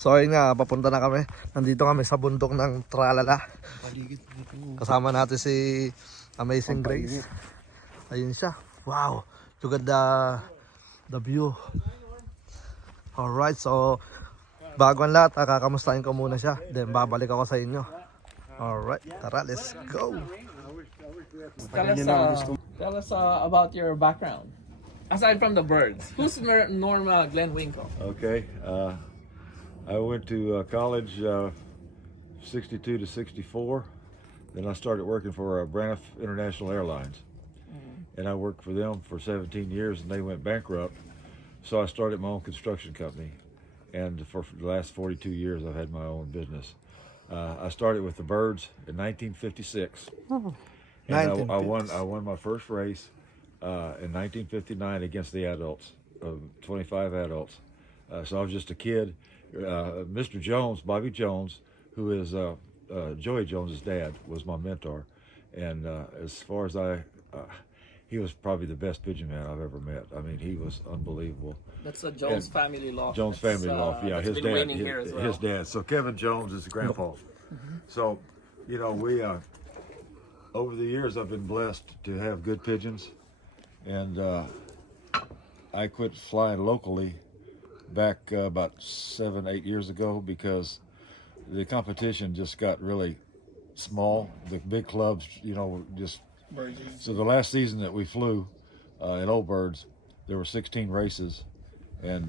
So ayun nga, papunta na kami. Nandito kami sa bundok ng Tralala. Kasama natin si Amazing Grace. Ayun siya. Wow, look at the view. Alright, so bago ang lahat, kakamustahin ko muna siya. Then babalik ako sa inyo. Alright, tara, let's go. Tell us about your background. Aside from the birds, who's Norma Glenwinkel? Okay, I went to college 62 to 64. Then I started working for Braniff International Airlines. And I worked for them for 17 years and they went bankrupt. So I started my own construction company. And for the last 42 years, I've had my own business. I started with the birds in 1956. And I won my first race in 1959 against the adults, 25 adults. So I was just a kid. Mr. Jones, Bobby Jones, who is Joey Jones's dad, was my mentor. And as far as he was probably the best pigeon man I've ever met. I mean, he was unbelievable. That's a Jones family loft. Jones family loft, yeah. His dad, his dad. So Kevin Jones is the grandpa. So, you know, we over the years I've been blessed to have good pigeons, and I quit flying locally back about 7-8 years ago because the competition just got really small. The big clubs, you know, just. So the last season that we flew in Old Birds, there were 16 races, and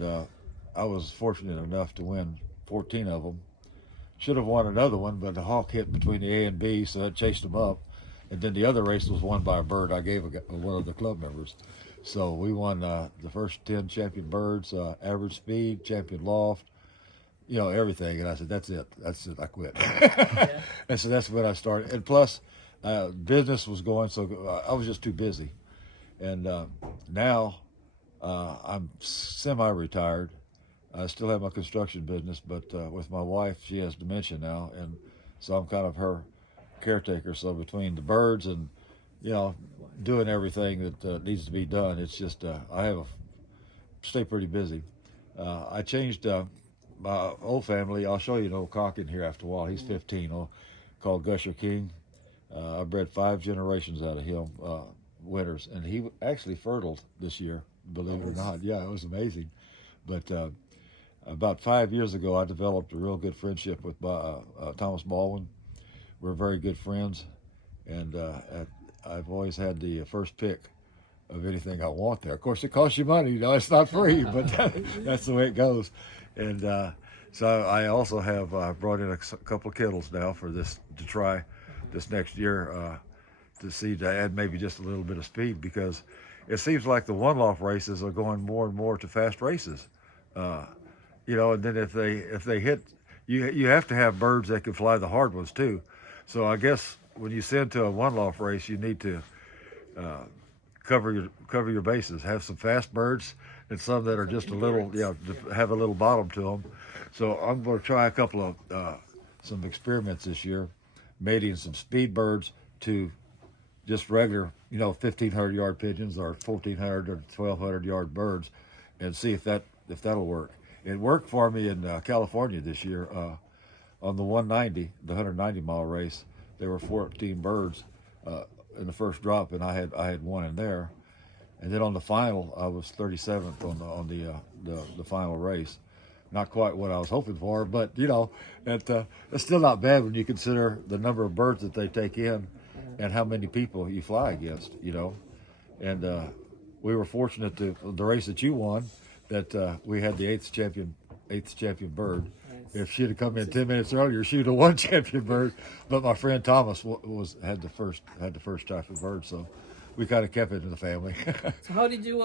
I was fortunate enough to win 14 of them. Should have won another one, but the hawk hit between the A and B, so that chased them up. And then the other race was won by a bird I gave one of the club members. So we won the first 10 champion birds, average speed, champion loft, you know, everything. And I said, that's it. I quit. And so that's when I started. And plus, business was going, so I was just too busy. And now I'm semi-retired. I still have my construction business, but with my wife, she has dementia now, and so I'm kind of her caretaker. So between the birds and, you know, doing everything that needs to be done, it's just I stay pretty busy. I changed my old family. I'll show you an old cock in here after a while. He's 15, called Gusher King. I bred 5 generations out of him, winters, and he actually fertiled this year, believe it or not. Yeah, it was amazing. But about 5 years ago, I developed a real good friendship with Thomas Baldwin. We're very good friends, and I've always had the first pick of anything I want there. Of course, it costs you money, you know, it's not free, but that's the way it goes. And so I also have brought in a couple of kittles now for this to try this next year to add maybe just a little bit of speed, because it seems like the one-loft races are going more and more to fast races. You know, and then if they hit, you have to have birds that can fly the hard ones too. So I guess when you send to a one-loft race, you need to cover your bases. Have some fast birds and some that are just a little, you know, have a little bottom to them. So I'm going to try a couple of some experiments this year, mating some speed birds to just regular, you know, 1,500-yard pigeons or 1,400 or 1,200-yard birds, and see if that'll work. It worked for me in California this year on the 190-mile race. There were 14 birds in the first drop, and I had one in there. And then on the final, I was 37th on the final race. Not quite what I was hoping for, but you know, it's still not bad when you consider the number of birds that they take in and how many people you fly against, you know. And we were fortunate to the race that you won, that we had the eighth champion bird. If she'd have come in 10 minutes earlier, she'd have won champion bird. But my friend Thomas had the first champion bird, so we kind of kept it in the family. So how did you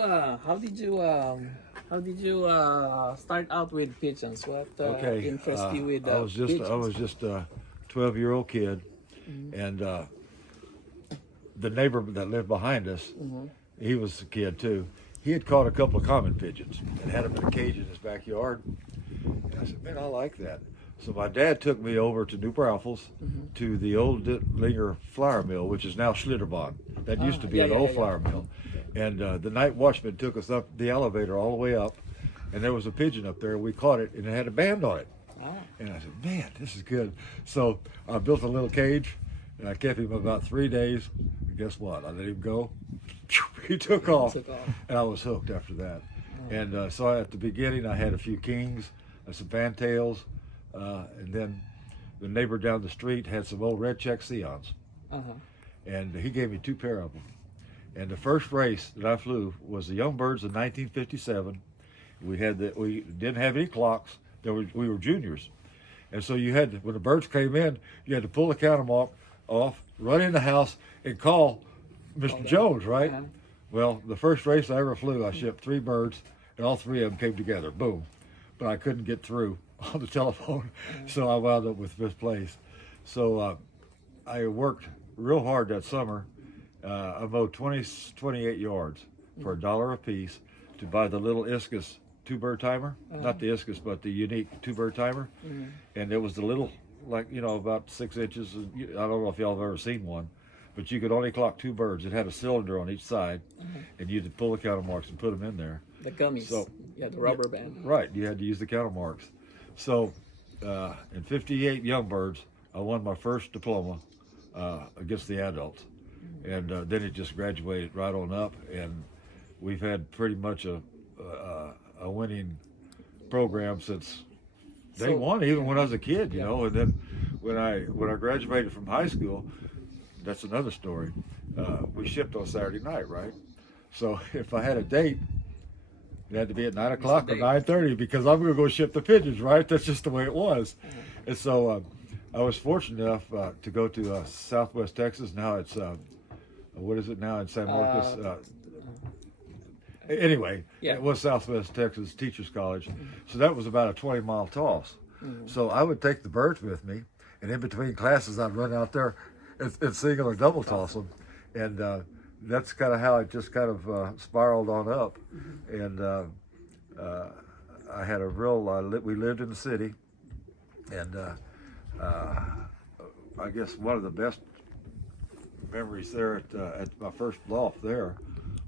start out with pigeons? What interested you with pigeons? I was just a 12-year-old kid, and the neighbor that lived behind us, he was a kid too. He had caught a couple of common pigeons and had them in a cage in his backyard. And I said, man, I like that. So my dad took me over to New Braunfels to the old Dittlinger flour mill, which is now Schlitterbahn. That used to be an old flour mill. And the night watchman took us up the elevator all the way up, and there was a pigeon up there. We caught it, and it had a band on it. And I said, man, this is good. So I built a little cage, and I kept him about 3 days. And guess what? I let him go. He took off, and I was hooked after that. And so at the beginning, I had a few kings, some fantails, and then the neighbor down the street had some old red check Sions. And he gave me 2 pair of them. And the first race that I flew was the Young Birds in 1957. We didn't have any clocks. We were juniors. And so you had to, when the birds came in, you had to pull the counter mark off, run in the house, and call Mr. Jones, right? Well, the first race I ever flew, I shipped 3 birds, and all 3 of them came together. Boom. But I couldn't get through on the telephone, so I wound up with 5th place. So I worked real hard that summer. I mowed 28 yards for $1 a piece to buy the little Iscus 2-bird timer. Not the Iscus, but the unique 2-bird timer. And it was the little, like, you know, about 6 inches. I don't know if y'all have ever seen one, but you could only clock 2 birds. It had a cylinder on each side, and you had pull the counter marks and put them in there. The gummies. So, yeah, the rubber band. Right, you had to use the counter marks. So in 58 Young Birds, I won my first diploma against the adults. And then it just graduated right on up, and we've had pretty much a winning program since day one, even when I was a kid, you know. And then when I graduated from high school, that's another story. We shipped on Saturday night, right? So if I had a date, it had to be at 9 o'clock or 9:30 because I'm going to go ship the pigeons, right? That's just the way it was. And so I was fortunate enough to go to Southwest Texas. Now it's what is it now in San Marcos? Anyway, it was Southwest Texas Teachers College. So that was about a 20-mile toss. So I would take the birds with me, and in between classes, I'd run out there and single or double toss them. And that's kind of how it just kind of spiraled on up. And I had a real, we lived in the city, and I guess one of the best memories there at my first loft there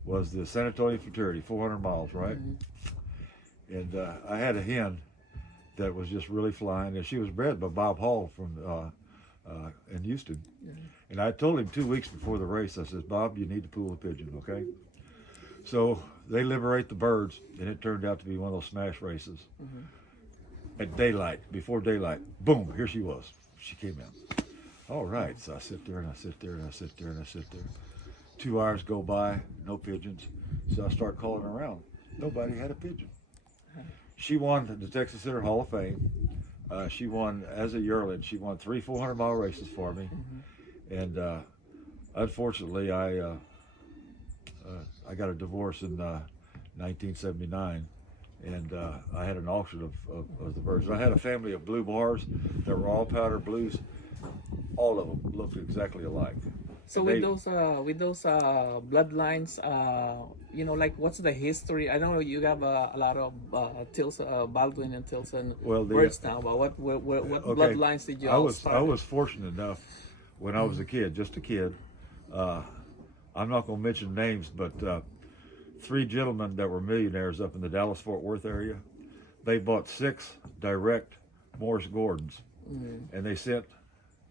was the San Antonio Fraternity, 400 miles, right? And I had a hen that was just really flying, and she was bred by Bob Hall from in Houston. And I told him 2 weeks before the race, I said, Bob, you need to pool a pigeon, okay? So they liberate the birds, and it turned out to be one of those smash races. At daylight, before daylight, boom, here she was. She came in. All right, so I sit there and I sit there and I sit there and I sit there. 2 hours go by, no pigeons. So I start calling around. Nobody had a pigeon. She won the Texas Center Hall of Fame. She won as a yearling. She won 3 400-mile races for me. And unfortunately, I got a divorce in 1979. And I had an auction of the birds. And I had a family of blue bars that were all powder blues. All of them looked exactly alike. So with those bloodlines, you know, like what's the history? I know you have a lot of Baldwin and Tilson birds now, but what bloodlines did you all start? I was fortunate enough when I was a kid, just a kid. I'm not going to mention names, but 3 gentlemen that were millionaires up in the Dallas-Fort Worth area, they bought 6 direct Morris Gordons, and they sent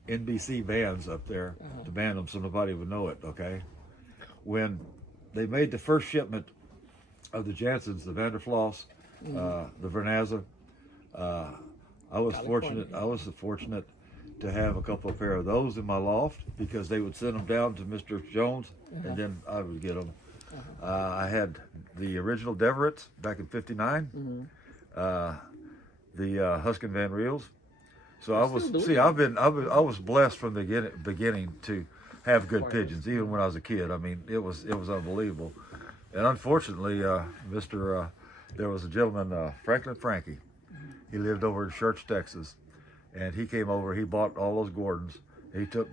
NBC vans up there to ban them so nobody would know it, okay? When they made the first shipment of the Jansons, the Vanderfloss, the Vernazza, I was fortunate to have a couple of pair of those in my loft because they would send them down to Mr. Jones and then I would get them. I had the original Deverets back in '59, the Huskin Van Reels. So I was blessed from the beginning to have good pigeons, even when I was a kid. I mean, it was unbelievable. And unfortunately, there was a gentleman, Franklin Frankie. He lived over in Church, Texas, and he came over. He bought all those Gordons. He took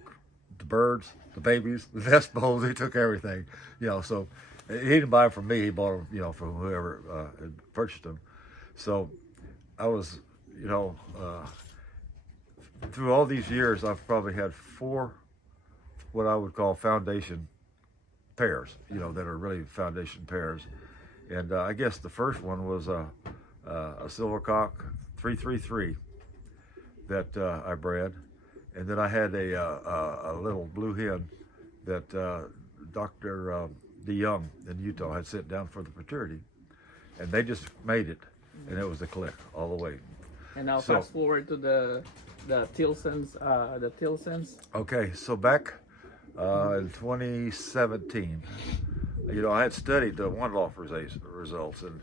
the birds, the babies, the nest bowls. He took everything, you know. So he didn't buy them from me. He bought them, you know, from whoever had purchased them. So I was, you know. Through all these years, I've probably had 4 what I would call foundation pairs, you know, that are really foundation pairs. And I guess the first one was a Silvercock 333. that I bred, and then I had a little blue hen that Dr. DeYoung in Utah had sent down for the fraternity, and they just made it, and it was a click all the way. And now fast forward to the Tilsons. Okay, so back in 2017, you know, I had studied the one Loft results, and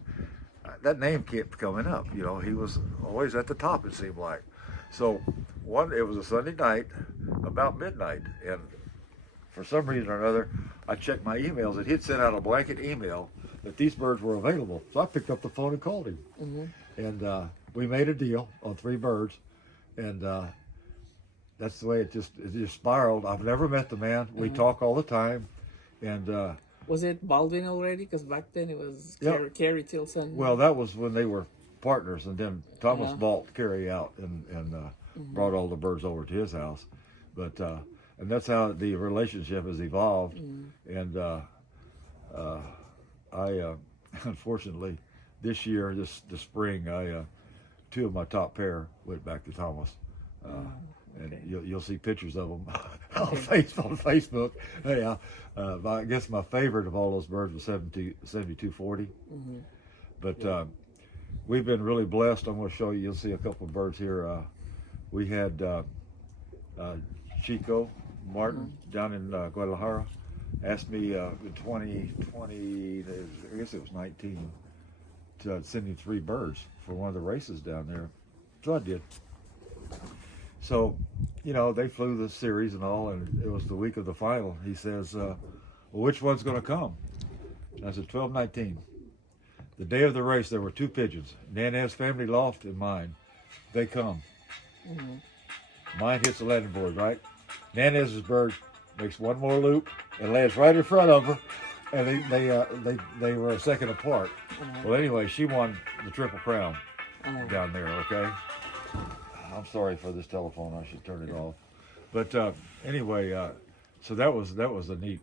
that name kept coming up. You know, he was always at the top, it seemed like. So it was a Sunday night, about midnight, and for some reason or another, I checked my emails, and he'd sent out a blanket email that these birds were available. So I picked up the phone and called him, and we made a deal on 3 birds, and that's the way it just spiraled. I've never met the man. We talk all the time, and was it Baldwin already? Because back then it was Carrie Tilson. Well, that was when they were partners, and then Thomas bought Carrie out and brought all the birds over to his house, but and that's how the relationship has evolved. And I unfortunately this year, this spring, I 2 of my top pair went back to Thomas. And you'll see pictures of them on Facebook. Yeah, I guess my favorite of all those birds was 7240. But we've been really blessed. I'm going to show you. You'll see a couple of birds here. We had Chico Martin down in Guadalajara asked me in 2020, I guess it was 19, to send him 3 birds for one of the races down there. So I did. So, you know, they flew the series and all, and it was the week of the final. He says, well, which one's going to come? And I said, 12-19. The day of the race, there were 2 pigeons, Nanez family Loft and mine. They come. Mine hits the landing board, right? Nanez's bird makes one more loop and lands right in front of her, and they were a second apart. Well, anyway, she won the Triple Crown down there, okay? I'm sorry for this telephone. I should turn it off. But anyway, so that was a neat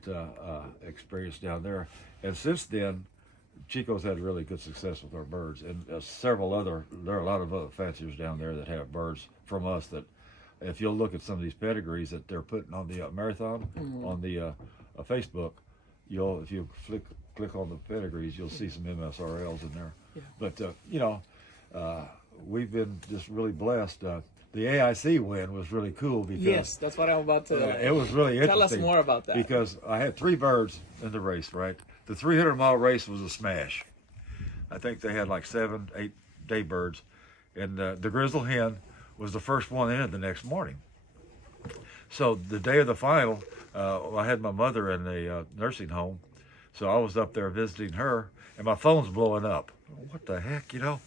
experience down there. And since then, Chico's had really good success with our birds, and there are a lot of other fanciers down there that have birds from us that, if you'll look at some of these pedigrees that they're putting on the marathon on the Facebook, if you click on the pedigrees, you'll see some MSRLs in there. But you know, we've been just really blessed. The AIC win was really cool because that's what I'm about to. It was really interesting. Tell us more about that. Because I had 3 birds in the race, right? The 300-mile race was a smash. I think they had like 7, 8 day birds, and the grizzle hen was the first one in the next morning. So the day of the final, I had my mother in a nursing home, so I was up there visiting her, and my phone's blowing up. What the heck, you know?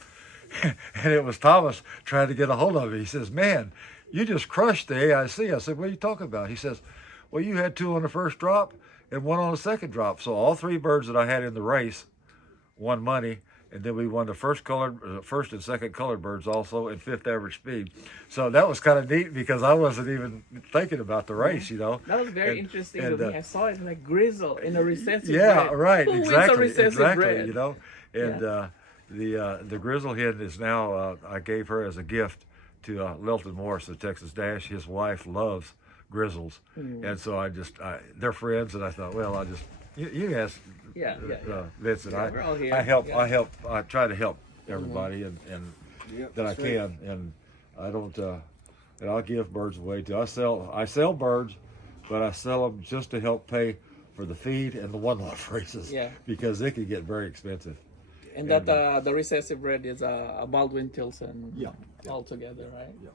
And it was Thomas trying to get a hold of me. He says, man, you just crushed the AIC. I said, what are you talking about? He says, well, you had 2 on the first drop and 1 on the second drop. So all 3 birds that I had in the race won money. And then we won the first and second colored birds also in 5th average speed. So that was kind of neat because I wasn't even thinking about the race, you know. That was very interesting to me. I saw it like grizzle in a recessive breed. Right, Who exactly, wins a recessive breed? you know. And the grizzle hen is now, I gave her as a gift to Lilton Morris of Texas Dash. His wife loves grizzles. And so they're friends, and I thought, well, you ask Vincent. We're all here. I try to help everybody and that I can, and I don't, and I'll give birds away too. I sell birds, but I sell them just to help pay for the feed and the one-off races because they can get very expensive. And that the recessive breed is a Baldwin Tilson altogether, right? Yeah.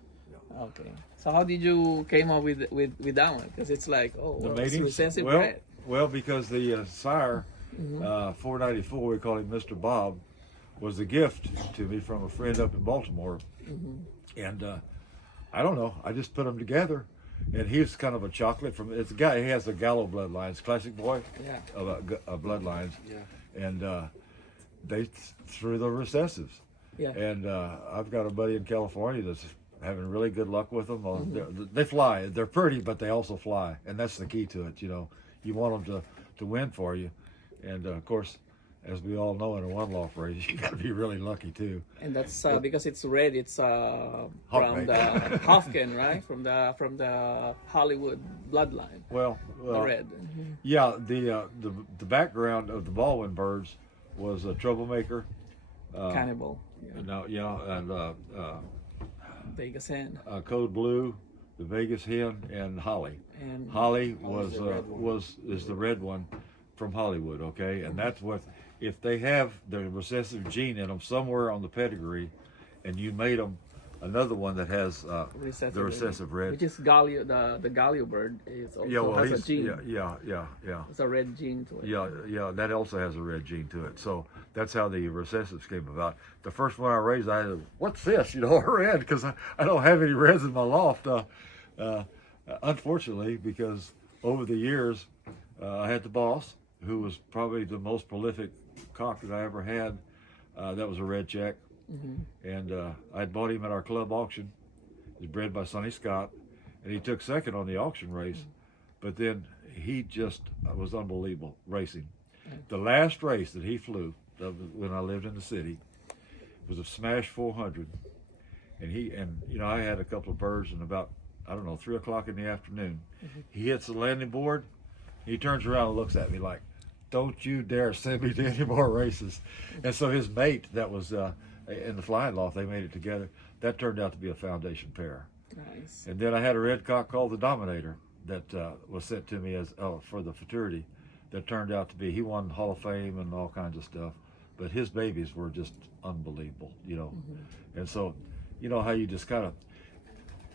Okay. So how did you came up with that one? Because it's like, it's recessive breed. Well, because the sire, 494, we call him Mr. Bob, was a gift to me from a friend up in Baltimore. And I don't know, I just put them together. And he's kind of a chocolate it's a guy, he has the Gallo bloodlines, classic boy of bloodlines. And they threw the recessives. And I've got a buddy in California that's having really good luck with them. They fly, they're pretty, but they also fly. And that's the key to it, you know. You want them to win for you. And of course, as we all know, in a one loft race, you got to be really lucky too. And that's because it's red. It's from Hawkmate. the Hofken, right? From the Hollywood bloodline. Well, The red. yeah, the background of the Baldwin birds was a troublemaker. Cannibal. And Vegas hen. Code Blue, the Vegas hen, and Holly. And Holly is the red one from Hollywood, okay? And that's what, if they have the recessive gene in them somewhere on the pedigree, and you made them another one that has the recessive red. Which is Galio, the Galio bird is also has a gene. Yeah. It's a red gene to it. Yeah, that also has a red gene to it. So that's how the recessives came about. The first one I raised, I said, what's this? You know, red, because I don't have any reds in my loft. Unfortunately, because over the years, I had the boss, who was probably the most prolific cock that I ever had. That was a red check. And I bought him at our club auction. He was bred by Sonny Scott, and he took second on the auction race. But then he just was unbelievable racing. The last race that he flew when I lived in the city was a Smash 400, and I had a couple of birds, and about 3 o'clock in the afternoon, he hits the landing board. He turns around and looks at me like, "Don't you dare send me to any more races." And so his mate that was in the flying loft, they made it together. That turned out to be a foundation pair. Nice. And then I had a red cock called the Dominator that was sent to me as for the fraternity. That turned out to be, he won Hall of Fame and all kinds of stuff. But his babies were just unbelievable, And so, you know how you just kind of,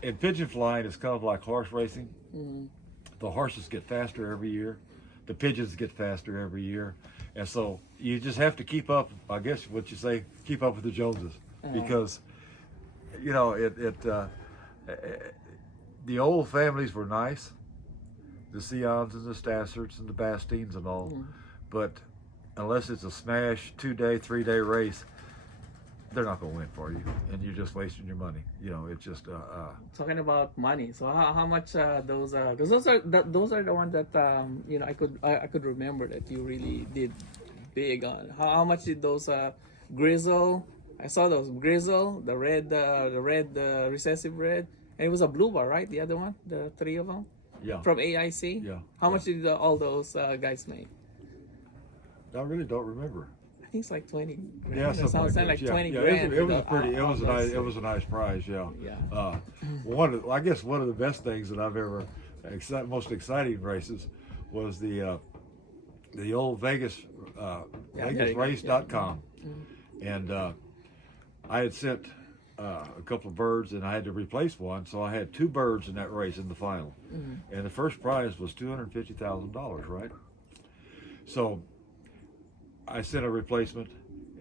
in pigeon flying, it's kind of like horse racing. The horses get faster every year. The pigeons get faster every year. And so you just have to keep up, I guess what you say, keep up with the Joneses. Because, the old families were nice, the Sions and the Stasserts and the Bastines and all, but unless it's a smash 2-day, 3-day race, they're not going to win for you, and you're just wasting your money. It's just talking about money. So how much those because those are the ones that I could remember that you really did big on. How much did those Grizzle? I saw those Grizzle, the red recessive red, and it was a blue bar, right? The other one, the 3 of them. Yeah. From AIC. Yeah. How much did all those guys make? I really don't remember. I think it's like 20 grand. Yeah, It sounds like 20 yeah, grand. it was a nice prize. Yeah. Yeah. One of the best things that I've ever, most exciting races, was the old Vegas VegasRace.com, and I had sent a couple of birds, and I had to replace one, so I had 2 birds in that race in the final, and the first prize was $250,000, right? So I sent a replacement,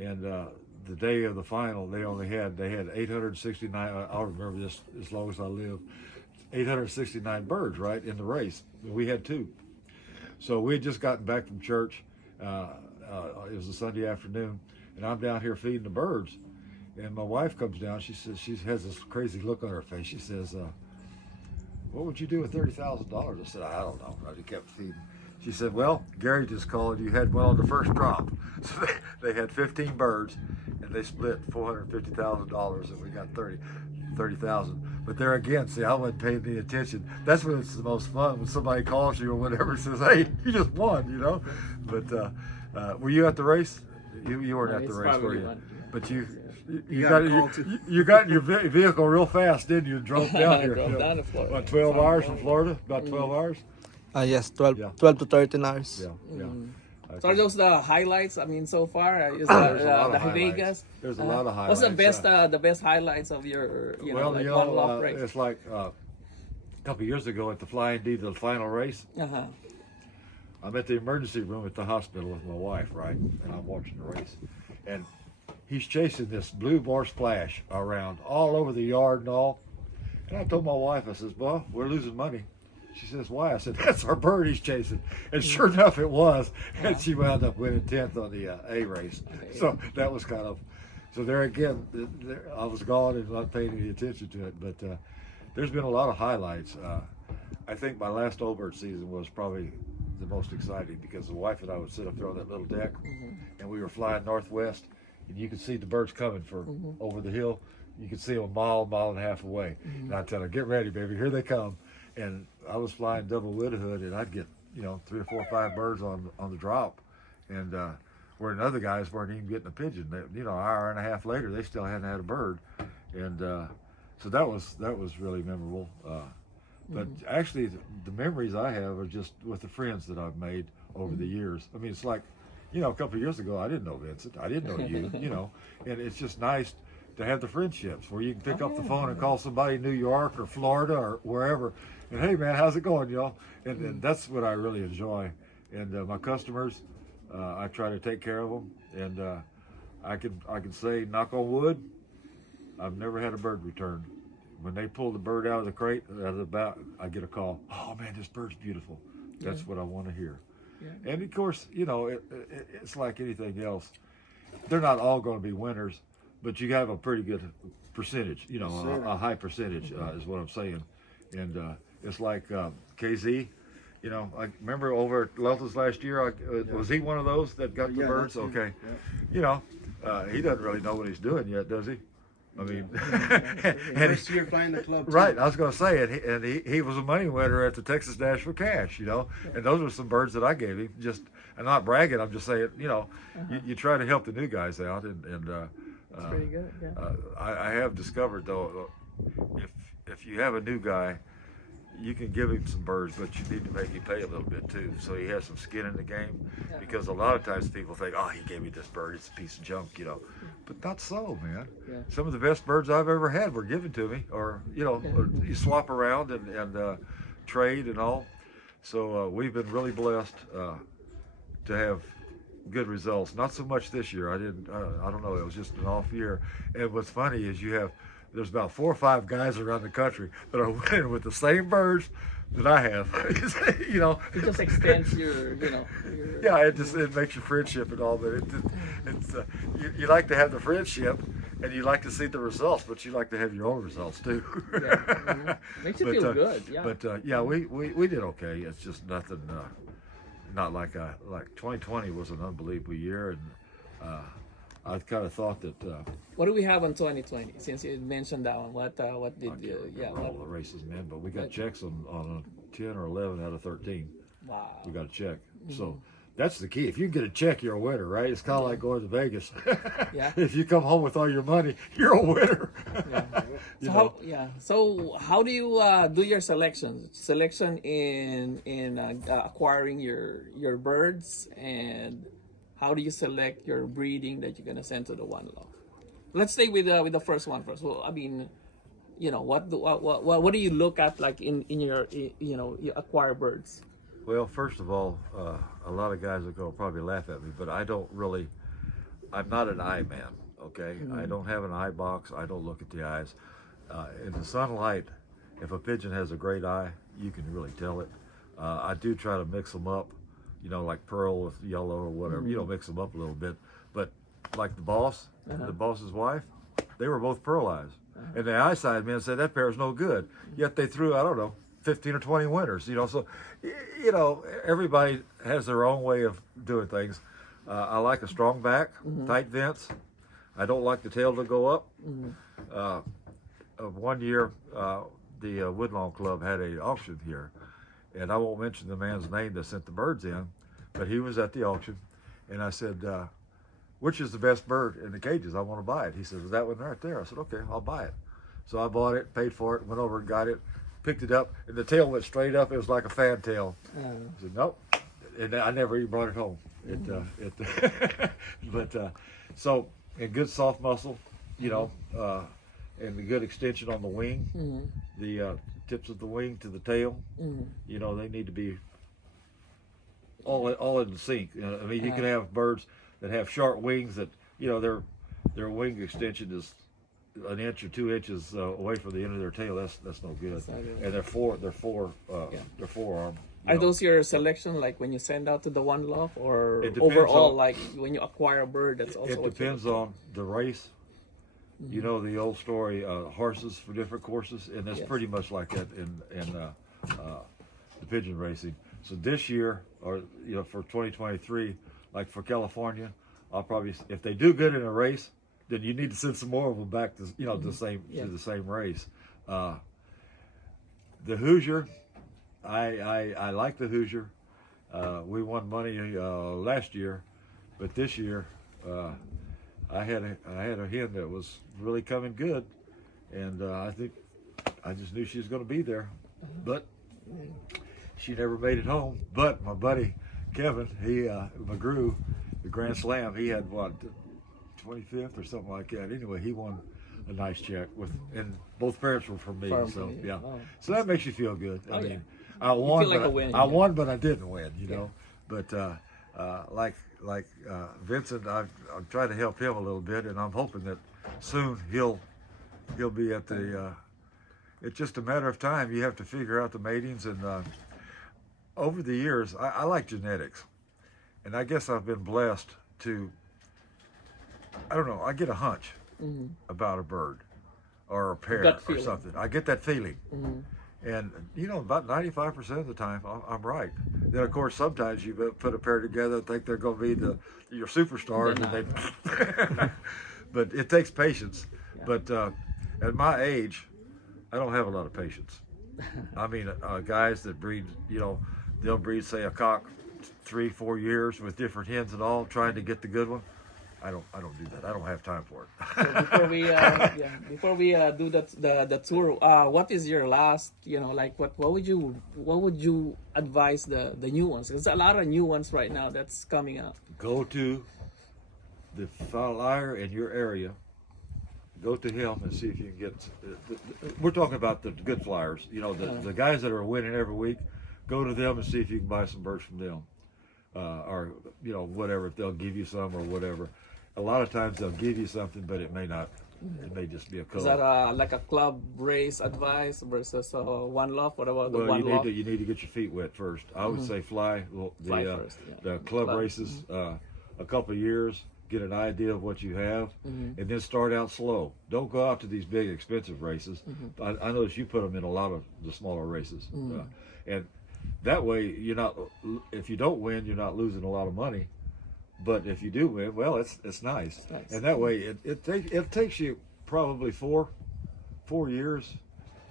and the day of the final, they had 869. I'll remember this as long as I live. 869 birds, right, in the race. We had 2. So we had just gotten back from church. It was a Sunday afternoon, and I'm down here feeding the birds. And my wife comes down. She says, she has this crazy look on her face. She says, "What would you do with $30,000?" I said, "I don't know." I just kept feeding. She said, "Well, Gary just called. You had one on the first drop." So they had 15 birds, and they split $450,000, and we got 30,000. But there again, see, I wasn't paying any attention. That's when it's the most fun, when somebody calls you or whatever and says, "Hey, you just won," But were you at the race? You weren't at the race, were you? But you got in your vehicle real fast, didn't you? And drove down here. Drove down to Florida. What, 12 hours from Florida? About 12 hours? Yes, 12 to 13 hours. Yeah. So are those the highlights? I mean, so far, is There's a lot of the highlights. Vegas? There's a lot of highlights. What's the best highlights of your one loft race? It's like a couple of years ago at the Flying D, the final race. I'm at the emergency room at the hospital with my wife, right? And I'm watching the race. And he's chasing this blue bar splash around all over the yard and all. And I told my wife, I says, "Well, we're losing money." She says, "Why?" I said, "That's our bird he's chasing." And sure enough, it was. And she wound up winning 10th on the A race. So that was kind of, so there again, I was gone and not paying any attention to it. But there's been a lot of highlights. I think my last Obert season was probably the most exciting, because the wife and I would sit up there on that little deck, and we were flying northwest, and you could see the birds coming from over the hill. You could see them a mile and a half away. And I'd tell her, get ready, baby, here they come. And I was flying double widowhood, and I'd get, 3 or 4 or 5 birds on the drop. And where the other guys weren't even getting a pigeon. They, an hour and a half later, they still hadn't had a bird. And so that was really memorable. But actually, the memories I have are just with the friends that I've made over the years. I mean, it's like, a couple of years ago, I didn't know Vincent. I didn't know you, and it's just nice to have the friendships where you can pick up the phone and call somebody in New York or Florida or wherever, and hey man, how's it going, y'all? And that's what I really enjoy. And my customers, I try to take care of them, and I can say, knock on wood, I've never had a bird returned. When they pull the bird out of the crate, out of the bat, I get a call. Oh man, this bird's beautiful. That's what I want to hear. Yeah. And of course, it's like anything else. They're not all going to be winners, but you have a pretty good percentage. A high percentage is what I'm saying. And it's like KZ. I remember over at Lelta's last year. Was he one of those that got the birds? Okay. Yeah. He doesn't really know what he's doing yet, does he? I mean, first year flying the club too. Right. I was going to say it, and he was a money winner at the Texas Dash for Cash. And those were some birds that I gave him. Just, I'm not bragging. I'm just saying, you try to help the new guys out, and that's pretty good. Yeah. I have discovered though, if you have a new guy, you can give him some birds, but you need to make him pay a little bit too, so he has some skin in the game. Because a lot of times people think, oh, he gave me this bird, it's a piece of junk, but not so, man. Yeah. Some of the best birds I've ever had were given to me, or or you swap around and trade and all. So we've been really blessed to have good results. Not so much this year. I don't know. It was just an off year. And what's funny is there's about 4 or 5 guys around the country that are winning with the same birds that I have. It just extends your. Yeah, it makes your friendship and all, but it's you like to have the friendship, and you like to see the results, but you like to have your own results too. Makes you feel good. Yeah. But we did okay. It's just nothing. Not like 2020 was an unbelievable year, and I kind of thought that. What do we have on 2020? Since you mentioned that one, what did all the races, man? But we got checks on 10 or 11 out of 13. Wow. We got a check. So that's the key. If you get a check, you're a winner, right? It's kind of like going to Vegas. Yeah. If you come home with all your money, you're a winner. Yeah. So how do you do your selection in acquiring your birds, and how do you select your breeding that you're gonna send to the one loft? Let's stay with the first one first. Well, I mean, what do you look at, like in your you acquire birds? Well, first of all, a lot of guys are going to probably laugh at me, but I'm not an eye man, okay? I don't have an eye box. I don't look at the eyes. In the sunlight, if a pigeon has a great eye, you can really tell it. I do try to mix them up, like pearl with yellow or whatever, mix them up a little bit. But like the boss, the boss's wife, they were both pearl eyes. And the eyesight men said that pair is no good. Yet they threw, I don't know, 15 or 20 winners, so, everybody has their own way of doing things. I like a strong back, tight vents. I don't like the tail to go up. One year, the Woodlawn Club had an auction here, and I won't mention the man's name that sent the birds in, but he was at the auction, and I said, which is the best bird in the cages? I want to buy it. He said, that one right there. I said, okay, I'll buy it. So I bought it, paid for it, went over and got it, picked it up, and the tail went straight up. It was like a fan tail. I said, nope. And I never even brought it home. So, and good soft muscle, and the good extension on the wing, the tips of the wing to the tail, they need to be all in sync. I mean, you can have birds that have short wings that, their wing extension is an inch or 2 inches away from the end of their tail. That's no good. And they're forearm. Are those your selection, like when you send out to the one loft, or overall, like when you acquire a bird? That's also. It depends on the race. The old story, horses for different courses, and that's pretty much like that in the pigeon racing. So this year, or for 2023, like for California, I'll probably, if they do good in a race, then you need to send some more of them back to the same to the same race. The Hoosier, I like the Hoosier. We won money last year, but this year I had a hen that was really coming good, and I think I just knew she was going to be there, but she never made it home. But my buddy Kevin, he McGrew, the Grand Slam, he had what, 25th or something like that. Anyway, he won a nice check and both parents were from me. So yeah, so that makes you feel good. I mean, I won, but I didn't win. You know, but like Vincent, I'm trying to help him a little bit, and I'm hoping that soon he'll be at the. It's just a matter of time. You have to figure out the matings, and over the years, I like genetics, and I guess I've been blessed to. I don't know. I get a hunch about a bird or a pair or something. I get that feeling. And, about 95% of the time, I'm right. Then, of course, sometimes you put a pair together and think they're going to be your superstars. But it takes patience. Yeah. But at my age, I don't have a lot of patience. I mean, guys that breed, they'll breed, say, a cock 3-4 years with different hens and all, trying to get the good one. I don't do that. I don't have time for it. So before we do the tour, what is your last, what would you advise the new ones? There's a lot of new ones right now that's coming up. Go to the flyer in your area. Go to him and see if you can get. We're talking about the good flyers. The guys that are winning every week. Go to them and see if you can buy some birds from them, or whatever. If they'll give you some or whatever. A lot of times they'll give you something, but it may not. It may just be a color. Is that like a club race advice versus one loft? What about the one loft? You need to get your feet wet first. I would say fly first, the club races a couple of years, get an idea of what you have, and then start out slow. Don't go out to these big expensive races. I notice you put them in a lot of the smaller races, and that way you're not. If you don't win, you're not losing a lot of money. But if you do win, well, it's nice. And that way it takes you probably four years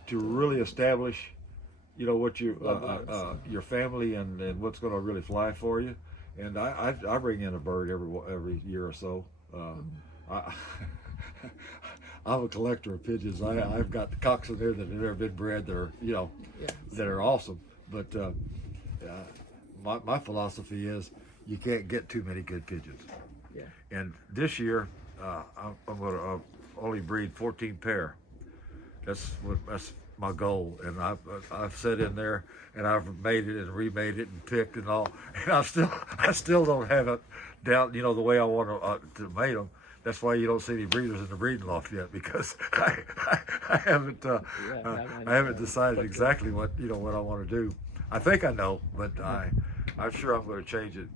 to really establish, what your family and what's going to really fly for you. And I bring in a bird every year or so. I'm a collector of pigeons. I've got the cocks in there that have never been bred that are that are awesome. But my philosophy is, you can't get too many good pigeons. Yeah. And this year, I'm going to only breed 14 pair. That's my goal. And I've sat in there and I've made it and remade it and picked and all. And I still don't have it down, the way I want to mate them. That's why you don't see any breeders in the breeding loft yet, because I haven't decided exactly what what I want to do. I think I know, but I'm sure I'm going to change it.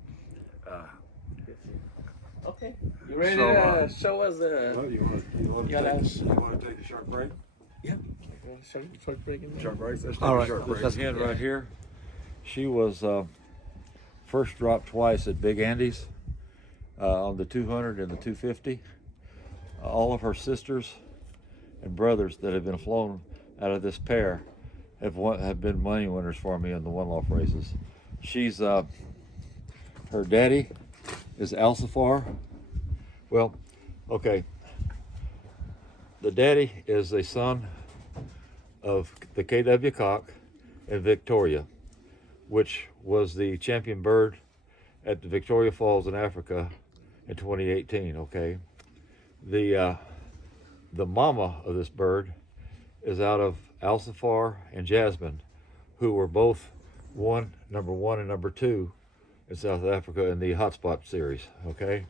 Okay, you ready to show us you want to take a short break? Yeah. Short break. Short break. Let's take All a right. short break. Hen right here. She was first dropped twice at Big Andy's on the 200 and the 250. All of her sisters and brothers that have been flown out of this pair have been money winners for me in the one-off races. She's her daddy is Alcifar. Well, okay. The daddy is a son of the KW cock and Victoria, which was the champion bird at the Victoria Falls in Africa in 2018. Okay, the mama of this bird is out of Alcifar and Jasmine, who were both number one and number 2 in South Africa in the Hotspot series. Okay,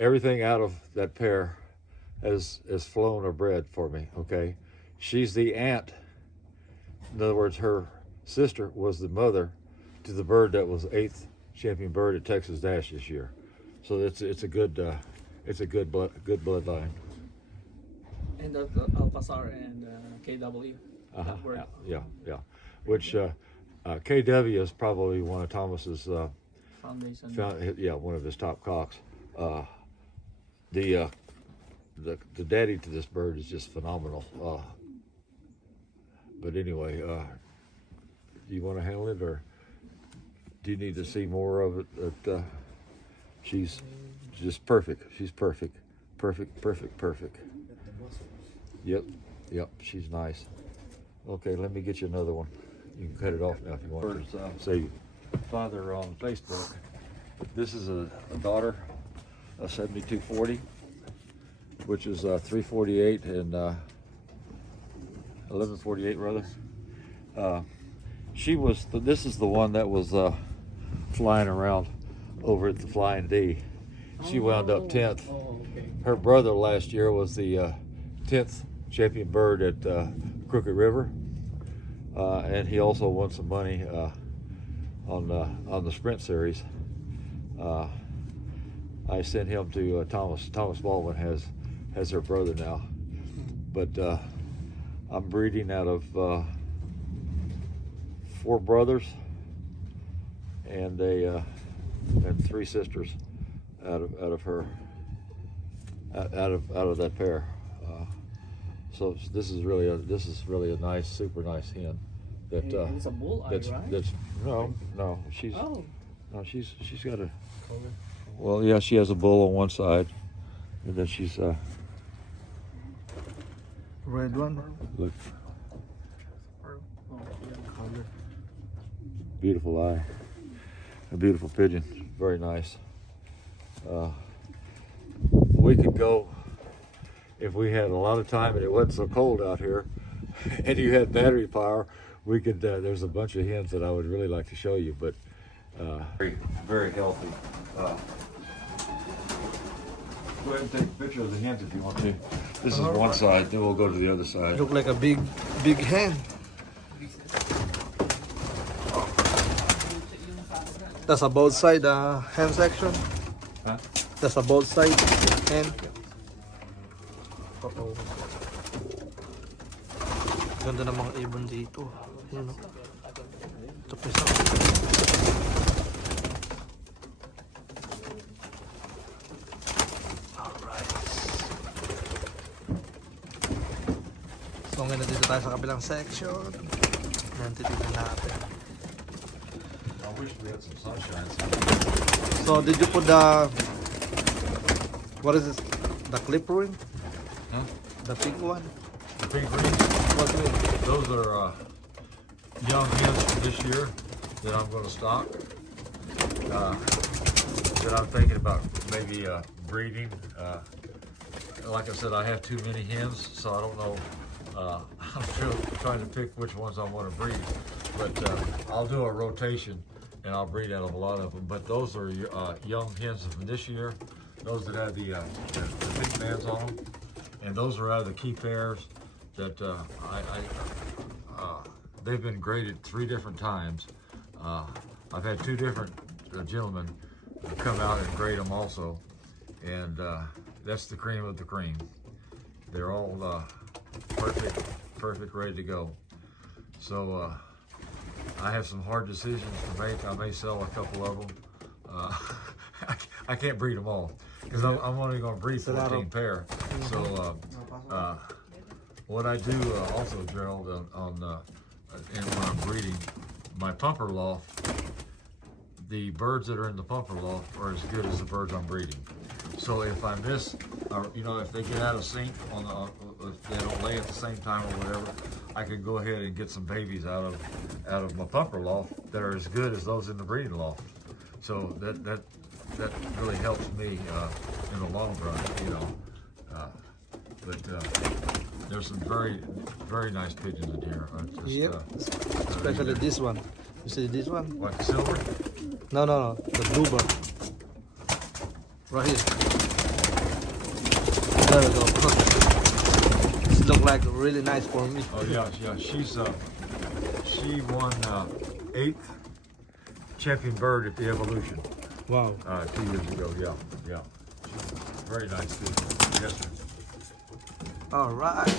everything out of that pair is flown or bred for me. Okay, she's the aunt. In other words, her sister was the mother to the bird that was 8th champion bird at Texas Dash this year. So it's a good bloodline. And Alpasar and KW. Yeah. Which KW is probably one of Thomas's Foundation. one of his top cocks. The daddy to this bird is just phenomenal. But anyway, you want to handle it, or do you need to see more of it? She's just perfect. She's perfect. Perfect. Yep. She's nice. Okay, let me get you another one. You can cut it off now if you want. Say, father on Facebook. This is a daughter, a 7240, which is 348 and 1148 rather. This is the one that was flying around over at the Flying D. She wound up 10th. Her brother last year was the 10th champion bird at Crooked River, and he also won some money on the sprint series. I sent him to Thomas. Thomas Baldwin has her brother now, but I'm breeding out of 4 brothers and and 3 sisters out of that pair. So this is really a nice, super nice hen. That it's a bull-eye, right? That's no. She's got a. Well, yeah, she has a bull on one side, and then she's Red one. look, beautiful eye, a beautiful pigeon, very nice. We could go if we had a lot of time and it wasn't so cold out here, and you had battery power. We could. There's a bunch of hens that I would really like to show you, but very healthy. Go ahead and take a picture of the hens if you want to. This is one side, then we'll go to the other side. Look like a big hen. That's a both side hen section. Huh? That's a both side hen. Ganda ng mga ibon dito. Yun, no? Ito pa isa. Alright. So ngayon dito tayo sa kabilang section. Ngayon titignan natin. I wish we had some sunshine. So did you put the, what is this? The clip ring? Huh? The pink one? The pink rings? What's it? Those are young hens from this year that I'm going to stock. That I'm thinking about maybe breeding. Like I said, I have too many hens, so I don't know. I'm still trying to pick which ones I want to breed. But I'll do a rotation and I'll breed out of a lot of them. But those are young hens from this year. Those that have the pink bands on them. And those are out of the key pairs that they've been graded 3 different times. I've had 2 different gentlemen come out and grade them also, and that's the cream of the cream. They're all perfect, ready to go. So I have some hard decisions to make. I may sell a couple of them. I can't breed them all because I'm only going to breed 14 pair. So what I do also, Gerald, when I'm breeding my pumper loft, the birds that are in the pumper loft are as good as the birds I'm breeding. So if I miss, if they get out of sync if they don't lay at the same time or whatever, I can go ahead and get some babies out of my pumper loft that are as good as those in the breeding loft. So that really helps me in the long run, But there's some very, very nice pigeons in here. Yep. Especially this one. You see this one? What, silver? No. The bluebird. Right here. There we go. This look like really nice for me. Oh yeah. She won 8th champion bird at the Evolution. Wow. 2 years ago. Yeah. Very nice pigeon. Yes, sir. All right.